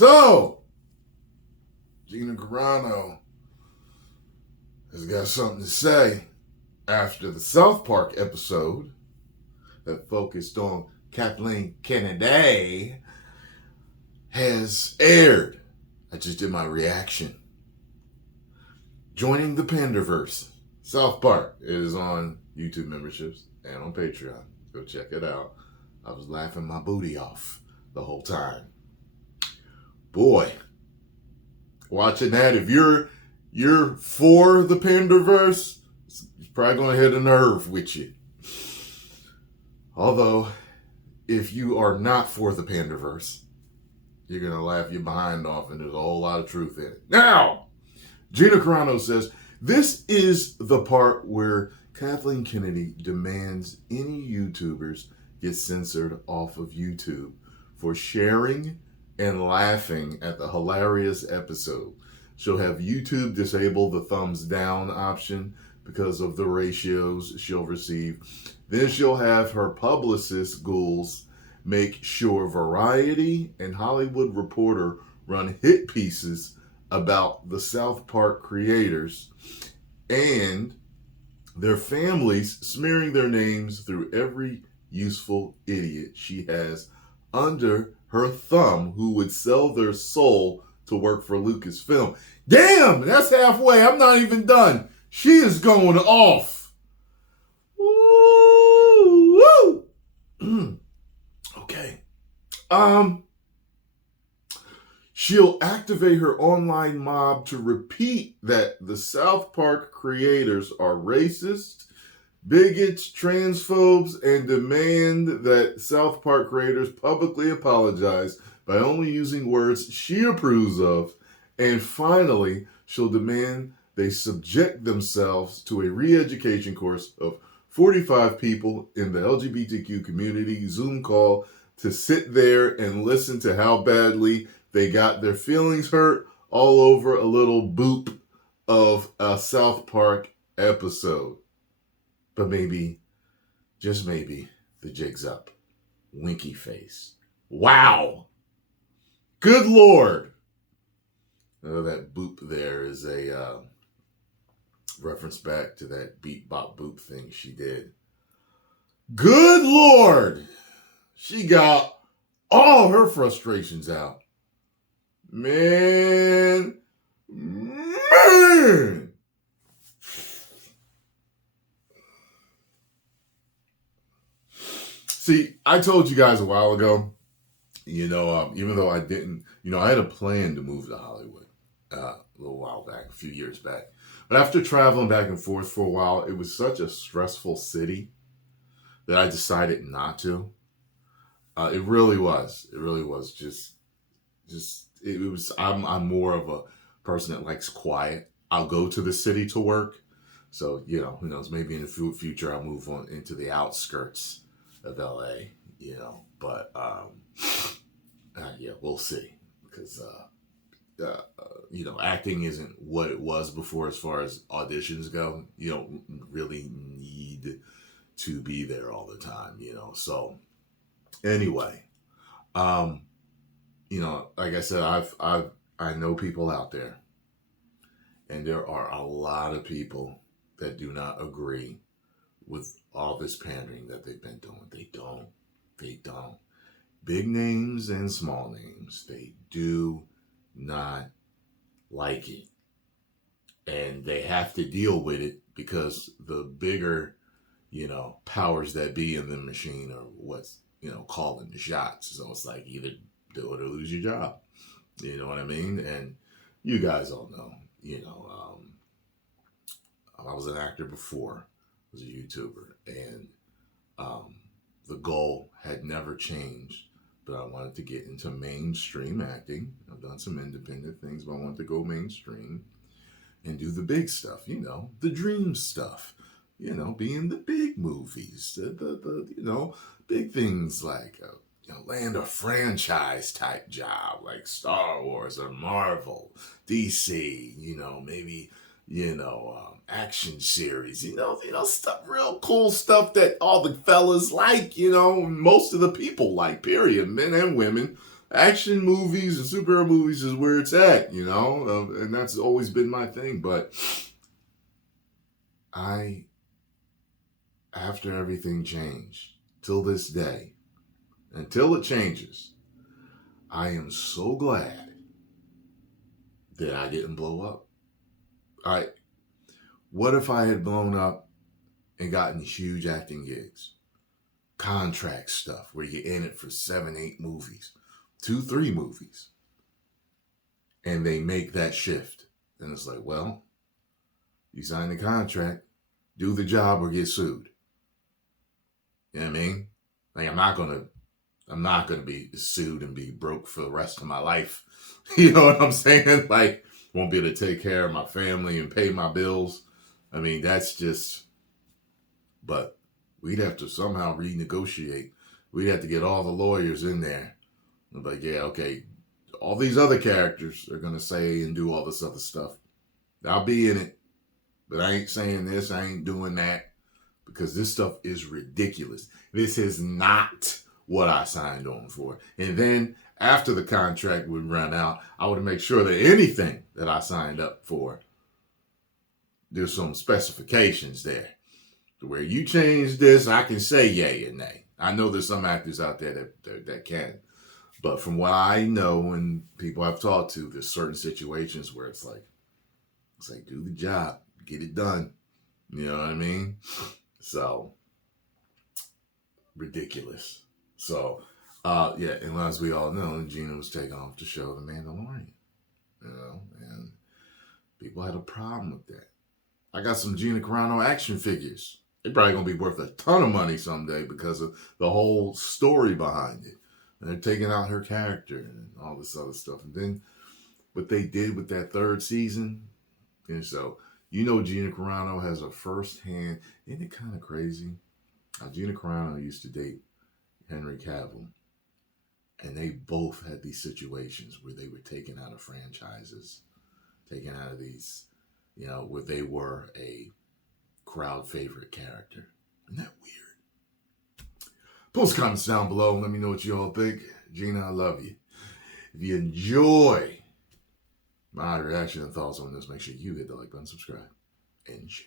So, Gina Carano has got something to say after the South Park episode that focused on Kathleen Kennedy has aired. I just did my reaction. Joining the Panderverse. South Park is on YouTube memberships and on Patreon. Go check it out. I was laughing my booty off the whole time. Boy, watching that, if you're for the Panderverse, it's probably going to hit a nerve with you. Although, if you are not for the Panderverse, you're going to laugh your behind off, and there's a whole lot of truth in it. Now, Gina Carano says, this is the part where Kathleen Kennedy demands any YouTubers get censored off of YouTube for sharing and laughing at the hilarious episode. She'll have YouTube disable the thumbs down option because of the ratios she'll receive. Then she'll have her publicist ghouls make sure Variety and Hollywood Reporter run hit pieces about the South Park creators and their families, smearing their names through every useful idiot she has under her thumb who would sell their soul to work for Lucasfilm. Damn, that's halfway. I'm not even done. She is going off. Woo, woo. Okay. She'll activate her online mob to repeat that the South Park creators are racist, bigots, transphobes, and demand that South Park creators publicly apologize by only using words she approves of. And finally, she'll demand they subject themselves to a re-education course of 45 people in the LGBTQ community Zoom call to sit there and listen to how badly they got their feelings hurt all over a little boop of a South Park episode. But maybe, just maybe, the jig's up. Winky face. Wow. Good Lord. That boop there is a reference back to that beat bop boop thing she did. Good Lord. She got all her frustrations out. Man. See, I told you guys a while ago, even though I didn't, I had a plan to move to Hollywood a little while back, a few years back. But after traveling back and forth for a while, it was such a stressful city that I decided not to. It really was. It really was I'm more of a person that likes quiet. I'll go to the city to work. So, who knows, maybe in the future I'll move on into the outskirts of LA, but we'll see, because acting isn't what it was before as far as auditions go. You don't really need to be there all the time, so anyway, like I said, I know people out there, and there are a lot of people that do not agree with all this pandering that they've been doing. They don't. Big names and small names, they do not like it. And they have to deal with it because the bigger, powers that be in the machine are what's, calling the shots. So it's like either do it or lose your job. You know what I mean? And you guys all know, I was an actor before. I was a YouTuber, and the goal had never changed, but I wanted to get into mainstream acting. I've done some independent things, but I wanted to go mainstream and do the big stuff, the dream stuff, be in the big movies, the big things like, land a franchise type job like Star Wars or Marvel, DC, maybe, action series, stuff, real cool stuff that all the fellas like, most of the people like, period, men and women, action movies and superhero movies is where it's at, you know, and that's always been my thing. But after everything changed, till this day, until it changes, I am so glad that I didn't blow up. What if I had blown up and gotten huge acting gigs, contract stuff where you're in it for 7, 8 movies, 2, 3 movies, and they make that shift, and it's like, well, you signed the contract, do the job or get sued. You know what I mean? Like, I'm not gonna be sued and be broke for the rest of my life. You know what I'm saying? Like, won't be able to take care of my family and pay my bills. I mean, that's just, but we'd have to somehow renegotiate. We'd have to get all the lawyers in there. Like, yeah, okay, all these other characters are going to say and do all this other stuff. I'll be in it, but I ain't saying this, I ain't doing that, because this stuff is ridiculous. This is not what I signed on for. And then after the contract would run out, I would make sure that anything that I signed up for, there's some specifications there. To where you change this, I can say yay and nay. I know there's some actors out there that can. But from what I know and people I've talked to, there's certain situations where it's like, do the job, get it done. You know what I mean? So, ridiculous. So, yeah, and as we all know, Gina was taken off the show The Mandalorian. You know, and people had a problem with that. I got some Gina Carano action figures. They're probably going to be worth a ton of money someday because of the whole story behind it. And they're taking out her character and all this other stuff. And then what they did with that 3rd season. And so, you know, Gina Carano has a first-hand. Isn't it kind of crazy how Gina Carano used to date Henry Cavill? And they both had these situations where they were taken out of franchises, taken out of these, you know, where they were a crowd favorite character. Isn't that weird? Post comments down below and let me know what you all think. Gina, I love you. If you enjoy my reaction and thoughts on this, make sure you hit the like button, subscribe, and share.